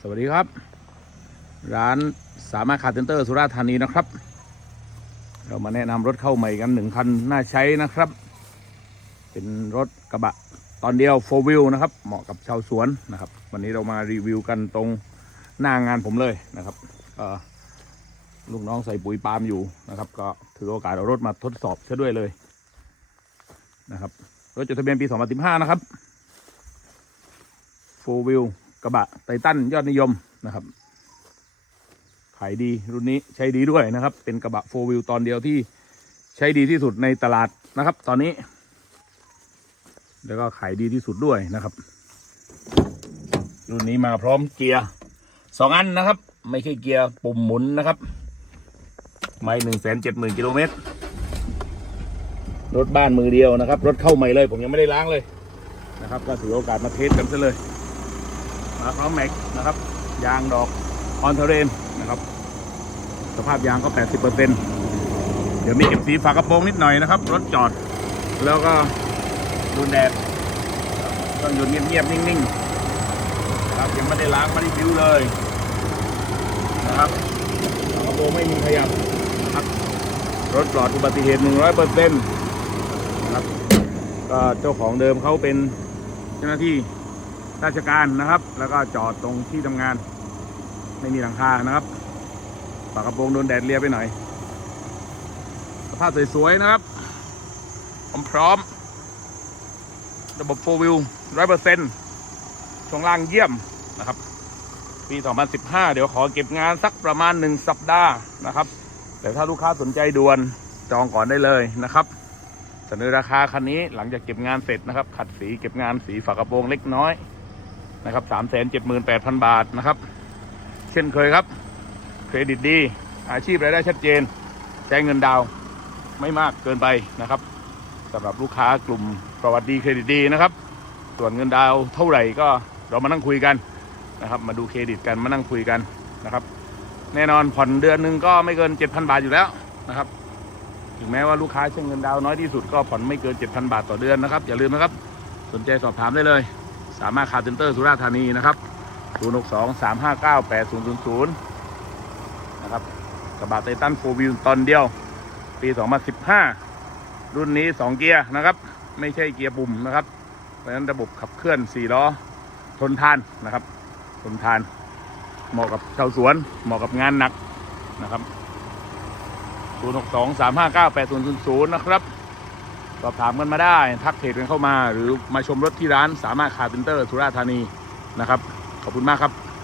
สวัสดีครับ ร้านสามารถคาร์เซนเตอร์สุราษฎร์ธานีนะครับ เรามาแนะนำรถเข้าใหม่กันหนึ่งคันน่าใช้นะครับ เป็นรถกระบะตอนเดียวโฟวิลนะครับ เหมาะกับชาวสวนนะครับ วันนี้เรามารีวิวกันตรงหน้างานผมเลยนะครับลูกน้องใส่ปุ๋ยปาล์มอยู่นะครับ ก็ถือโอกาสเอารถมาทดสอบซะด้วยเลยนะครับรถจดทะเบียนปี 2015 นะครับโฟวิล ระบะไททันยอดนิยมนะครับ ขายดีรุ่นนี้ใช้ดีด้วยนะครับ เป็นกระบะโฟวิลตอนเดียวที่ใช้ดีที่สุดในตลาดนะครับ ตอนนี้ แล้วก็ขายดีที่สุดด้วยนะครับ รุ่นนี้มาพร้อมเกียร์สองอันนะครับ ไม่ใช่เกียร์ปุ่มหมุนนะครับไม่หนึ่งแสนเจ็ดหมื่นกิโลเมตรรถบ้านมือเดียวนะครับ รถเข้าใหม่เลย ผมยังไม่ได้ล้างเลยนะครับ ก็ถือโอกาสมาเทสกันซะเลย มาพร้อแม็กนะครับ ยางดอกออนเทเรนนะครับ สภาพยางก็ 80%เดี๋ยวมีเก็บสีฝากระโปรงนิดหน่อยนะครับ รถจอด แล้วก็ดูแดดต้องอยู่เงียบๆนิ่งๆครับยังไม่ได้ล้างไม่ได้ผิวเลยนะครับฝากระโปรงไม่มีขยับนะครับรถปลอดอุบัติเหตุ 100%นะครับก็เจ้าของเดิมเขาเป็นเจ้าหน้าที่ ราชการนะครับ แล้วก็จอดตรงที่ทำงาน ไม่มีหลังคานะครับฝากระโปรงโดนแดดเลียไปหน่อยสภาพสวยๆนะครับพร้อม ระบบโฟวิลร้อยเปอร์เซ็นต์ช่วงล่างเยี่ยมนะครับ ปี 2015 เดี๋ยวขอเก็บงานสักประมาณ 1 สัปดาห์นะครับ แต่ถ้าลูกค้าสนใจด่วนจองก่อนได้เลยนะครับ เสนอราคาคันนี้หลังจากเก็บงานเสร็จนะครับ ขัดสีเก็บงานสีฝากระโปรงเล็กน้อย นะครับสามแสนเจ็ดหมื่นแปดพันบาทนะครับ เช่นเคยครับ เครดิตดี อาชีพรายได้ชัดเจนใช้เงินดาวไม่มากเกินไปนะครับสำหรับลูกค้ากลุ่มประวัติดีเครดิตดีนะครับ ส่วนเงินดาวเท่าไหร่ก็เรามานั่งคุยกันนะครับ มาดูเครดิตกันมานั่งคุยกันนะครับ แน่นอนผ่อนเดือนหนึ่งก็ไม่เกิน 7,000 บาทอยู่แล้วนะครับถึงแม้ว่าลูกค้าใช้เงินดาวน์น้อยที่สุดก็ผ่อนไม่เกิน 7,000 บาทต่อเดือนนะครับ อย่าลืมนะครับ สนใจสอบถามได้เลย สามารถคาร์เซนเตอร์สุราษฎร์ธานีนะครับ0 6 2 3 5 9 8 0 0 0นะครับกระบะไททันโฟวิลตอนเดียว ปี 2015 รุ่นนี้ 2 เกียร์นะครับ ไม่ใช่เกียร์ปุ่มนะครับ เพราะฉะนั้นระบบขับเคลื่อน 4 ล้อ ทนทานนะครับ ทนทาน เหมาะกับชาวสวน เหมาะกับงานหนักนะครับ 0 6 2 3 5 9 8 0 0 0 นะครับ สอบถามกันมาได้ ทักเพจกันเข้ามา หรือมาชมรถที่ร้านสามารถคาร์เซนเตอร์สุราษฎร์ธานีนะครับ ขอบคุณมากครับ